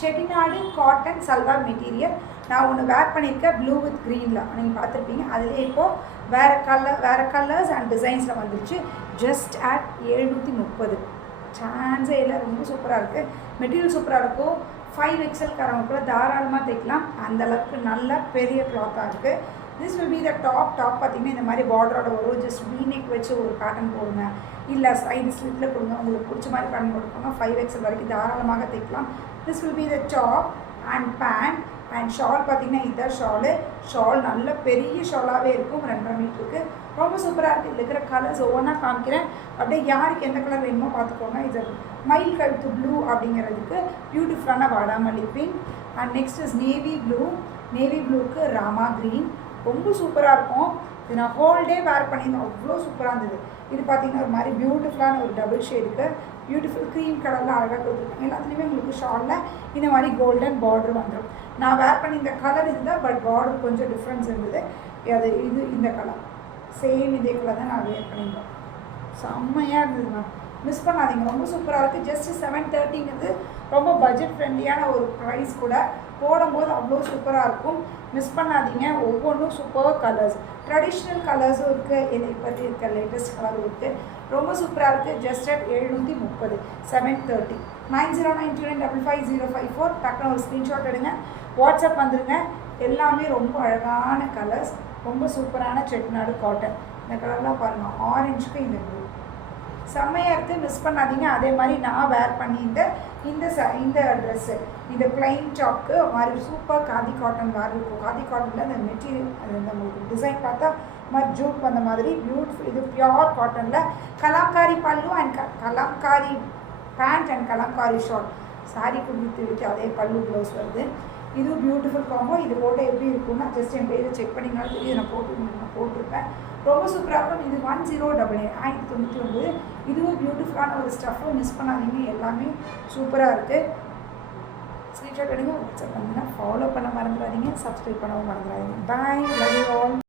Chettinad cotton salwar material. நான் ஒன்று வேர் பண்ணியிருக்கேன் ப்ளூ வித் க்ரீனில், நீங்கள் பார்த்துருப்பீங்க. அதுலேயே இப்போது வேறு கலர்ஸ் அண்ட் டிசைன்ஸில் வந்துருச்சு. Just at 730. சான்ஸே இல்லை, ரொம்ப சூப்பராக இருக்குது. மெட்டீரியல் சூப்பராக இருக்கும். 5XL காரவங்க கூட தாராளமாக தைக்கலாம். அந்தளவுக்கு நல்ல பெரிய கிளாத்தாக இருக்குது. This will be the top பார்த்திங்கன்னா இந்த மாதிரி பார்டரோட வரும். ஜஸ்ட் வீனெக் வச்சு ஒரு பேட்டர்ன் போடுங்க, இல்லை சைடு ஸ்லிட்டில் கொடுங்க, உங்களுக்கு பிடிச்ச மாதிரி பேட்டர்ன் கொடுப்பாங்க. 5XL வரைக்கும் தாராளமாக தைக்கலாம். This will be the top and pant and shawl. பார்த்திங்கன்னா இதுதான் ஷால் நல்ல பெரிய ஷாலாகவே இருக்கும். 2.5 மீட்டருக்கு ரொம்ப சூப்பராக இருக்குது. இதில் இருக்கிற கலர்ஸ் ஒவ்வொன்றா காமிக்கிறேன். அப்படியே யாருக்கு எந்த கலர் வேணுமோ பார்த்துக்கோங்க. இது மயில் கழுத்து ப்ளூ அப்படிங்கிறதுக்கு பியூட்டிஃபுல்லான வாடாமல்லி pink. And next is navy ப்ளூக்கு ராமா க்ரீன். ரொம்ப சூப்பராக இருக்கும். இது நான் ஹோல் டே வேர் பண்ணியிருந்தேன், அவ்வளோ சூப்பராக இருந்தது. இது பார்த்திங்கன்னா ஒரு மாதிரி பியூட்டிஃபுல்லான ஒரு டபுள் ஷேடுக்கு பியூட்டிஃபுல் க்ரீம் கலரில் அழகாக கொடுத்துருக்காங்க. எல்லாத்துலேயுமே உங்களுக்கு ஷாலில் இந்த மாதிரி கோல்டன் பார்டர் வந்துடும். நான் வேர் பண்ணி இந்த கலர் இருந்தால், பட் பார்டர் கொஞ்சம் டிஃப்ரென்ஸ் இருந்தது. இது இந்த கலர் சேம் இதே கலர் தான் நான் வேர் பண்ணியிருந்தேன். செம்மையாக இருந்ததுண்ணா, மிஸ் பண்ணாதீங்க. ரொம்ப சூப்பராக இருக்குது. ஜஸ்ட் 730ங்கிறது ரொம்ப பட்ஜெட் ஃப்ரெண்ட்லியான ஒரு ப்ரைஸ் கூட. போடும்போது அவ்வளோ சூப்பராக இருக்கும், மிஸ் பண்ணாதீங்க. ஒவ்வொன்றும் சூப்பர் கலர்ஸ், ட்ரெடிஷ்னல் கலர்ஸும் இருக்குது, என்னை பற்றி இருக்க லேட்டஸ்ட் கலரும் இருக்குது. ரொம்ப சூப்பராக இருக்குது. Just at 730. 730. 9092955054. டக்குனு ஒரு ஸ்க்ரீன்ஷாட் எடுங்க, வாட்ஸ்அப் வந்துடுங்க. எல்லாமே ரொம்ப அழகான கலர்ஸ், ரொம்ப சூப்பரான செட்டிநாடு காட்டன். இந்த கலர்லாம் பாருங்கள், ஆரஞ்சுக்கு இந்த ப்ளூ செம்மையாக இருக்குது, மிஸ் பண்ணாதீங்க. அதே மாதிரி நான் வேர் பண்ணியிருந்த இந்த ட்ரெஸ்ஸு, இந்த பிளைன் டாப்க்கு மாதிரி சூப்பர் காதி காட்டன் வேர் இருக்கும். காதி காட்டனில் அந்த மெட்டீரியல் அது உங்களுக்கு டிசைன் பார்த்தா மாதிரி ஜூட் வந்த மாதிரி பியூட்டிஃபுல். இது பியோர் காட்டனில் கலாம்காரி பல்லு and Kalamkari pant and Kalamkari short. Sari கொடுத்து அதே பல்லு ப்ளவுஸ் வருது. இதுவும் பியூட்டிஃபுல் காம்போ. இது போட்டு எப்படி இருக்குன்னா ஜஸ்ட் என் பேரை செக் பண்ணிங்கனாலும் தெரியும். நான் போட்டிருப்பேன். ரொம்ப சூப்பராக இருக்கும். இது 1088 1099. இதுவும் பியூட்டிஃபுல்லான ஒரு ஸ்டஃப்பும், மிஸ் பண்ணாதீங்க. எல்லாமே சூப்பராக இருக்குது. ஸ்க்ரீன்ஷாட் எடுங்க, வாட்ஸ்அப் பண்ணுங்கள். ஃபாலோ பண்ண மறந்துடாதீங்க, சப்ஸ்கிரைப் பண்ணவும் மறந்துடாதீங்க. பாய், லவ் யூ ஆல்.